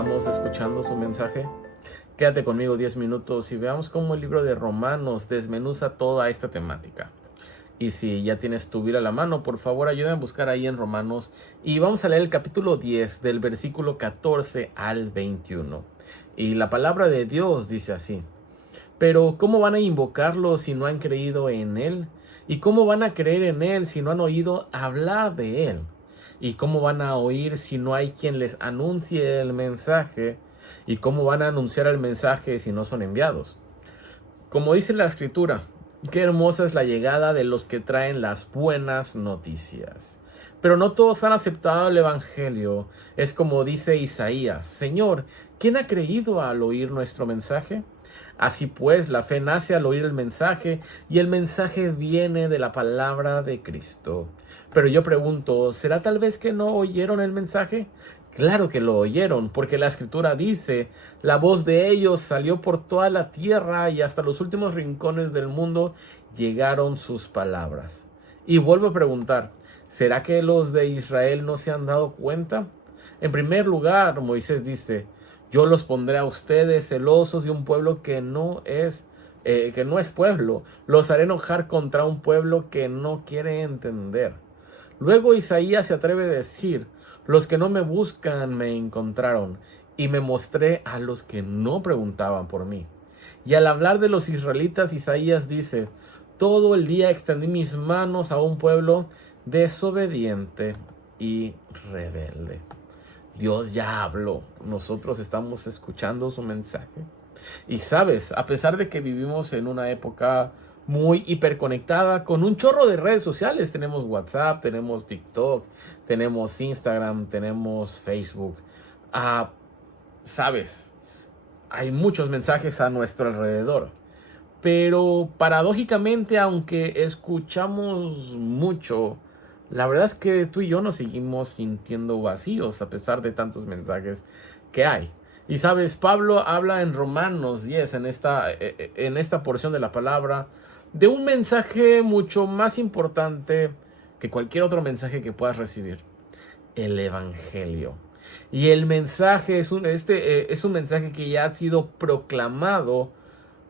estamos escuchando su mensaje. Quédate conmigo 10 minutos y veamos cómo el libro de Romanos desmenuza toda esta temática. Y si ya tienes tu Biblia a la mano, por favor ayúdame a buscar ahí en Romanos. Y vamos a leer el capítulo 10 del versículo 14 al 21. Y la palabra de Dios dice así: pero ¿cómo van a invocarlo si no han creído en Él? ¿Y cómo van a creer en Él si no han oído hablar de Él? ¿Y cómo van a oír si no hay quien les anuncie el mensaje? ¿Y cómo van a anunciar el mensaje si no son enviados? Como dice la Escritura, qué hermosa es la llegada de los que traen las buenas noticias. Pero no todos han aceptado el Evangelio. Es como dice Isaías: Señor, ¿quién ha creído al oír nuestro mensaje? Así pues, la fe nace al oír el mensaje, y el mensaje viene de la palabra de Cristo. Pero yo pregunto, ¿será tal vez que no oyeron el mensaje? Claro que lo oyeron, porque la Escritura dice: la voz de ellos salió por toda la tierra y hasta los últimos rincones del mundo llegaron sus palabras. Y vuelvo a preguntar, ¿será que los de Israel no se han dado cuenta? En primer lugar, Moisés dice: yo los pondré a ustedes celosos de un pueblo que no es pueblo. Los haré enojar contra un pueblo que no quiere entender. Luego Isaías se atreve a decir: los que no me buscan me encontraron, y me mostré a los que no preguntaban por mí. Y al hablar de los israelitas, Isaías dice: todo el día extendí mis manos a un pueblo desobediente y rebelde. Dios ya habló, nosotros estamos escuchando su mensaje. Y sabes, a pesar de que vivimos en una época muy hiperconectada, con un chorro de redes sociales, tenemos WhatsApp, tenemos TikTok, tenemos Instagram, tenemos Facebook. Sabes, hay muchos mensajes a nuestro alrededor. Pero paradójicamente, aunque escuchamos mucho, la verdad es que tú y yo nos seguimos sintiendo vacíos a pesar de tantos mensajes que hay. Y sabes, Pablo habla en Romanos 10, en esta porción de la palabra, de un mensaje mucho más importante que cualquier otro mensaje que puedas recibir: el Evangelio. Y el mensaje es un mensaje que ya ha sido proclamado,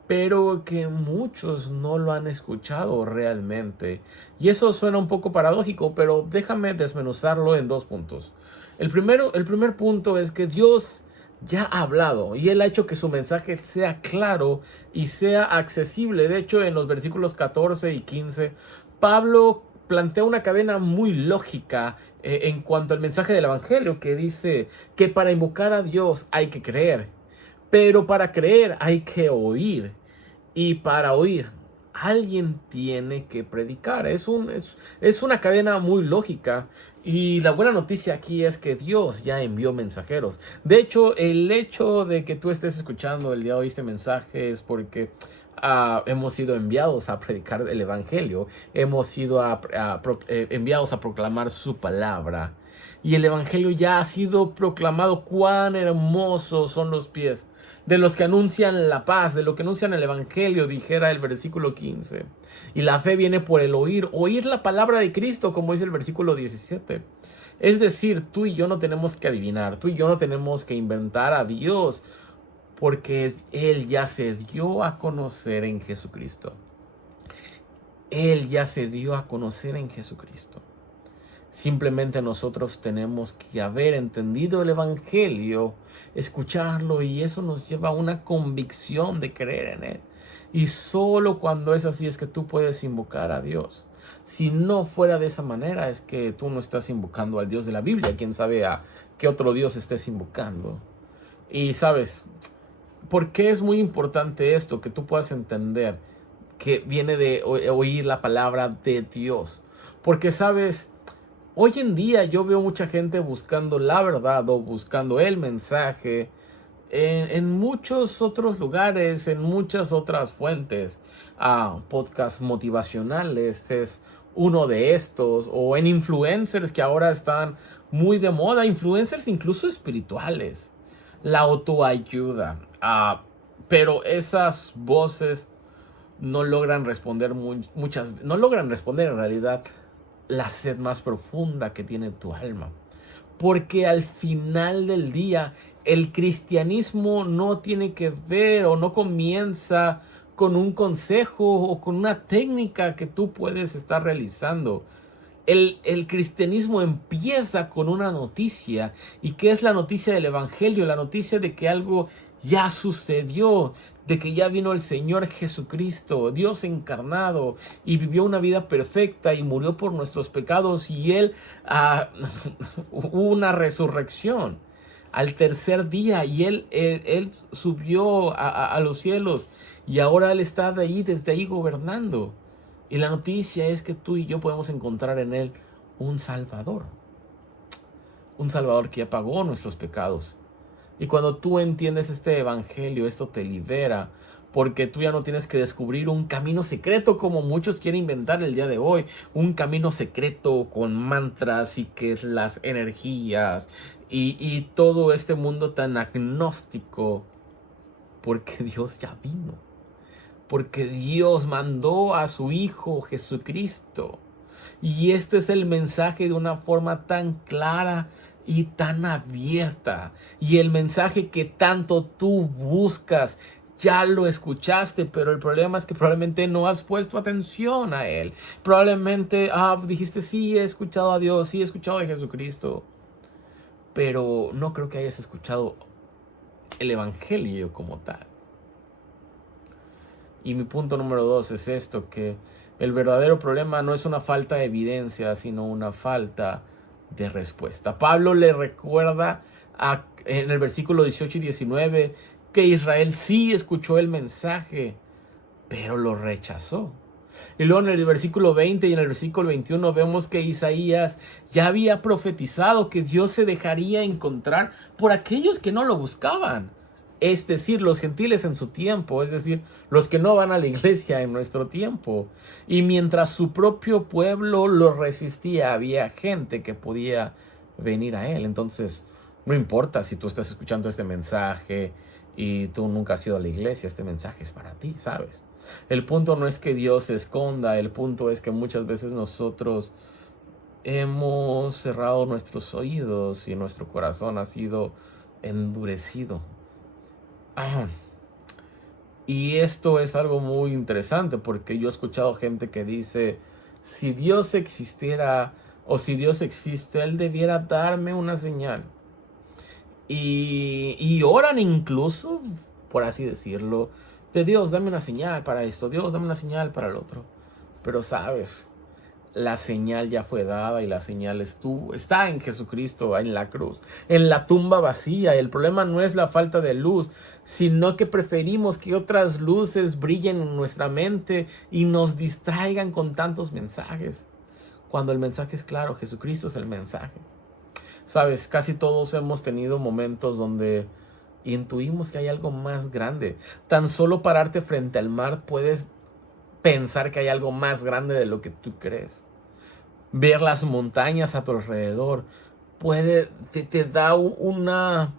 pero que muchos no lo han escuchado realmente. Y eso suena un poco paradójico, pero déjame desmenuzarlo en dos puntos. El primer punto es que Dios ya ha hablado y Él ha hecho que su mensaje sea claro y sea accesible. De hecho, en los versículos 14 y 15, Pablo plantea una cadena muy lógica en cuanto al mensaje del Evangelio, que dice que para invocar a Dios hay que creer, pero para creer hay que oír. Y para oír, alguien tiene que predicar. Es una cadena muy lógica. Y la buena noticia aquí es que Dios ya envió mensajeros. De hecho, el hecho de que tú estés escuchando el día de hoy este mensaje es porque hemos sido enviados a predicar el Evangelio. Hemos sido enviados a proclamar su palabra. Y el Evangelio ya ha sido proclamado. Cuán hermosos son los pies de los que anuncian la paz, de los que anuncian el Evangelio, dijera el versículo 15. Y la fe viene por el oír la palabra de Cristo, como dice el versículo 17. Es decir, tú y yo no tenemos que adivinar, tú y yo no tenemos que inventar a Dios, porque Él ya se dio a conocer en Jesucristo. Él ya se dio a conocer en Jesucristo. Simplemente nosotros tenemos que haber entendido el Evangelio, escucharlo, y eso nos lleva a una convicción de creer en Él. Y solo cuando es así es que tú puedes invocar a Dios. Si no fuera de esa manera, es que tú no estás invocando al Dios de la Biblia. Quién sabe a qué otro Dios estés invocando. Y sabes, ¿por qué es muy importante esto? Que tú puedas entender que viene de oír la palabra de Dios. Porque sabes, hoy en día yo veo mucha gente buscando la verdad o buscando el mensaje en muchos otros lugares, en muchas otras fuentes. Podcasts motivacionales es uno de estos, o en influencers que ahora están muy de moda, influencers incluso espirituales, la autoayuda. Pero esas voces no logran responder no logran responder en realidad la sed más profunda que tiene tu alma. Porque al final del día, el cristianismo no tiene que ver o no comienza con un consejo o con una técnica que tú puedes estar realizando. El cristianismo empieza con una noticia. ¿Y qué es la noticia del evangelio? La noticia de que algo ya sucedió, de que ya vino el Señor Jesucristo, Dios encarnado, y vivió una vida perfecta y murió por nuestros pecados, y Él hubo una resurrección al tercer día, y Él subió a los cielos, y ahora Él está de ahí, desde ahí gobernando. Y la noticia es que tú y yo podemos encontrar en Él un Salvador que ya pagó nuestros pecados. Y cuando tú entiendes este evangelio, esto te libera, porque tú ya no tienes que descubrir un camino secreto como muchos quieren inventar el día de hoy, un camino secreto con mantras y que es las energías y todo este mundo tan agnóstico, porque Dios ya vino, porque Dios mandó a su Hijo Jesucristo. Y este es el mensaje de una forma tan clara y tan abierta. Y el mensaje que tanto tú buscas, ya lo escuchaste, pero el problema es que probablemente no has puesto atención a él. Probablemente dijiste, sí, he escuchado a Dios, sí, he escuchado a Jesucristo. Pero no creo que hayas escuchado el evangelio como tal. Y mi punto número 2 es esto, que el verdadero problema no es una falta de evidencia, sino una falta de respuesta. Pablo le recuerda en el versículo 18 y 19 que Israel sí escuchó el mensaje, pero lo rechazó. Y luego en el versículo 20 y en el versículo 21 vemos que Isaías ya había profetizado que Dios se dejaría encontrar por aquellos que no lo buscaban. Es decir, los gentiles en su tiempo, es decir, los que no van a la iglesia en nuestro tiempo. Y mientras su propio pueblo lo resistía, había gente que podía venir a él. Entonces, no importa si tú estás escuchando este mensaje y tú nunca has ido a la iglesia, este mensaje es para ti, ¿sabes? El punto no es que Dios se esconda, el punto es que muchas veces nosotros hemos cerrado nuestros oídos y nuestro corazón ha sido endurecido. Y esto es algo muy interesante porque yo he escuchado gente que dice, si Dios existiera o si Dios existe, Él debiera darme una señal. Y oran incluso, por así decirlo, de Dios, dame una señal para esto, Dios, dame una señal para el otro. Pero sabes, la señal ya fue dada y la señal está en Jesucristo, en la cruz, en la tumba vacía. El problema no es la falta de luz, sino que preferimos que otras luces brillen en nuestra mente y nos distraigan con tantos mensajes. Cuando el mensaje es claro, Jesucristo es el mensaje. Sabes, casi todos hemos tenido momentos donde intuimos que hay algo más grande. Tan solo pararte frente al mar puedes pensar que hay algo más grande de lo que tú crees. Ver las montañas a tu alrededor te da una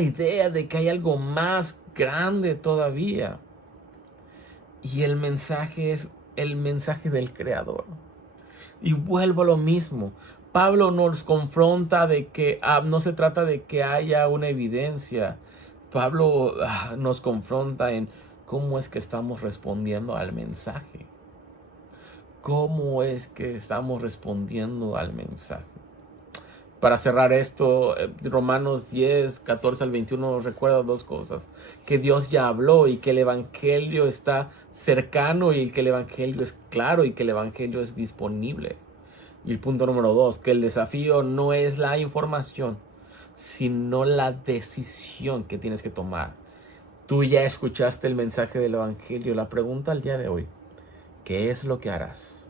idea de que hay algo más grande todavía. Y el mensaje es el mensaje del Creador. Y vuelvo a lo mismo. Pablo nos confronta de que no se trata de que haya una evidencia. Pablo nos confronta en cómo es que estamos respondiendo al mensaje. ¿Cómo es que estamos respondiendo al mensaje? Para cerrar esto, Romanos 10, 14 al 21 nos recuerda dos cosas. Que Dios ya habló y que el evangelio está cercano y que el evangelio es claro y que el evangelio es disponible. Y el punto número 2, que el desafío no es la información, sino la decisión que tienes que tomar. Tú ya escuchaste el mensaje del evangelio. La pregunta al día de hoy, ¿qué es lo que harás?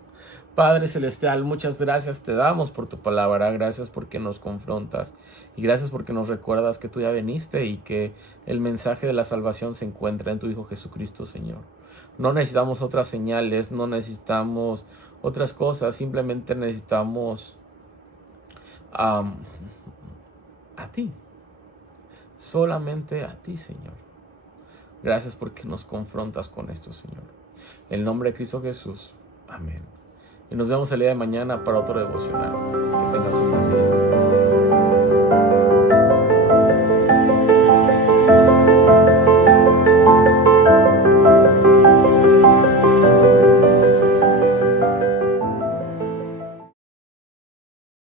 Padre Celestial, muchas gracias te damos por tu palabra, gracias porque nos confrontas y gracias porque nos recuerdas que tú ya viniste y que el mensaje de la salvación se encuentra en tu Hijo Jesucristo, Señor. No necesitamos otras señales, no necesitamos otras cosas, simplemente necesitamos a ti, solamente a ti, Señor. Gracias porque nos confrontas con esto, Señor. En el nombre de Cristo Jesús, amén y nos vemos el día de mañana para otro devocional. Que tengas un buen día.